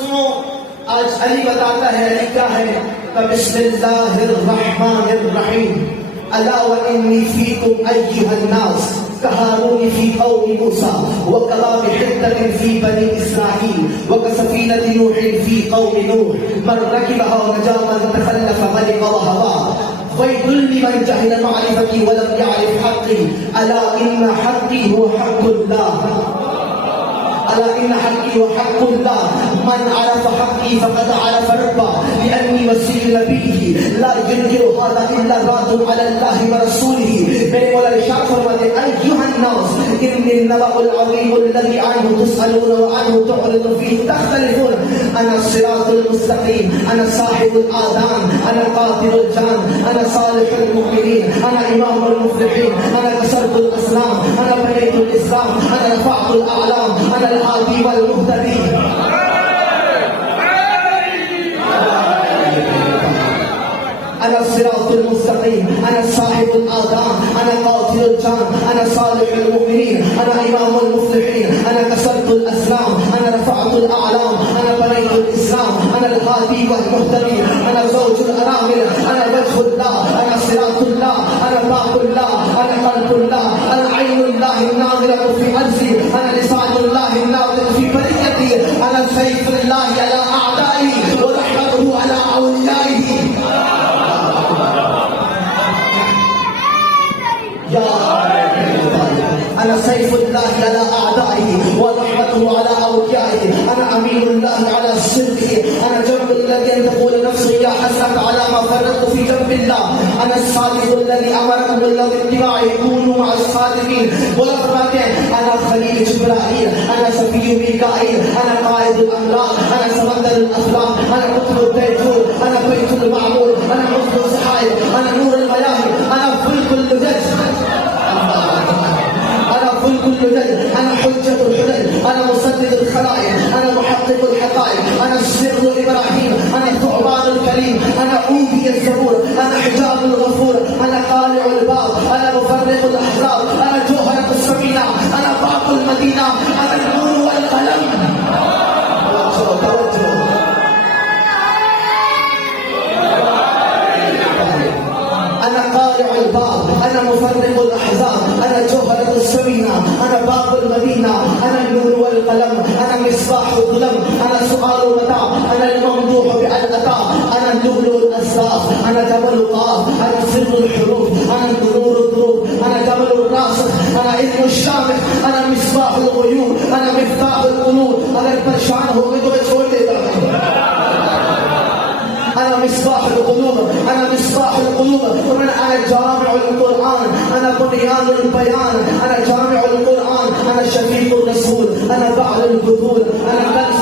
सुनो, आज अली बताता है, अली क्या है? बिस्मिल्लाहिर्रहमानिर्रहीम, अला व इन्नी फीकुम अय्युहन्नास कहारून फी कौम मूसा व कलाम हिद्दतिन फी बनी इस्राईल व कसफीनत नूह फी कौम नूह मन रकिबहा व नजा मन तखल्लफ मलिक व हवा वैदुल लिमन जहिल मारिफती व लम यअरिफ हक़्क़ी अला इन्न हक़्क़ी हुव हक़्क़ुल्लाह अला इन्न हक़्क़ी व हक़्क़ुल्लाह मन अरफ हक़्क़ी फक़द अरफ रब्बा लिअन्नी वसीय नबीही ला युनकिरु हाज़ा इल्ला रादुन अलल्लाहि व रसूलिही। मेरे मौला इरशाद फरमाते हैं, अय्युहन्नास इन्नी नबअुल अज़ीमुल लज़ी अन्हु तुसअलून व अन्हु तुअरिदून फीहि तख्तलिफून अना सिरातुल मुस्तक़ीम अना साहिबुल आज़ान अना क़ातिलुल जान अना सालिहुल मुमिनीन अना इमामुल मुफ़्लिहीन अना कसरतुल अस्लाम अना बनैतुल इस्लाम अना रफ़अतुल अअलाम अना الهادي والمهتدي أنا الصراط المستقيم أنا صاحب الآذان أنا قاتل الجان أنا صالح المؤمنين أنا إمام المفلحين أنا كسرت الأسلام أنا رفعت الأعلام أنا بنيت الإسلام أنا الهادي والمهتدي أنا زوج الأرامل أنا وجه الله أنا صراط الله أنا باب الله أنا قلب الله أنا عين الله الناظرة في أرضي أنا لسان الله الناطق في بريتي أنا سيف الله على أعدائي ورحمته على أوليائه يا أنا سيف الله على أعدائه ورحمته على أوليائه أنا أمين الله على صدقه أنا جنب الذي تقول نفسي يا حسرة على ما فرطت في جنب الله أنا الصادق الذي أمركم بالاتباع كونوا مع الصادقين ولفظات أنا خليل جبرائيل أنا شفيع ميكائيل أنا قائد الأملاك أنا سمندر الأفلاك أنا قطب البيتون أنا بيت المعمور أنا مصر السحائب أنا نور المياهب أنا فلك اللجج أنا حجة الحجج أنا مسدد الخلائق أنا محقق الحقائق أنا السر إبراهيم أنا ثعبان الكريم أنا أوفي الزبور أنا حجاب الغفور أنا قارع الباب أنا مفرق الأحزاب أنا جوهرة السفينة أنا باب المدينة أنا النور والقلم. أنا قارع الباب أنا مفرق الأحزاب أنا جوهرة السفينة أنا باب المدينة أنا النور والقلم أنا مصباح الظلم أنا سؤال المتاع أنا الممدوح بالأتى أنا اللؤلؤ الأسراف أنا جبل قاف أنا سر الحروف أنا نور الظروف أنا جبل الراسخ أنا علم الشامخ أنا مصباح الغيوب أنا مفتاح القلوب أنا البرشان هو بدو छोड़ देता أنا مصباح القلوب أنا مصباح القلوب أنا جامع القرآن أنا بنيان البيان أنا جامع القرآن أنا شفيق الرسول أنا بعل البذول أنا كنز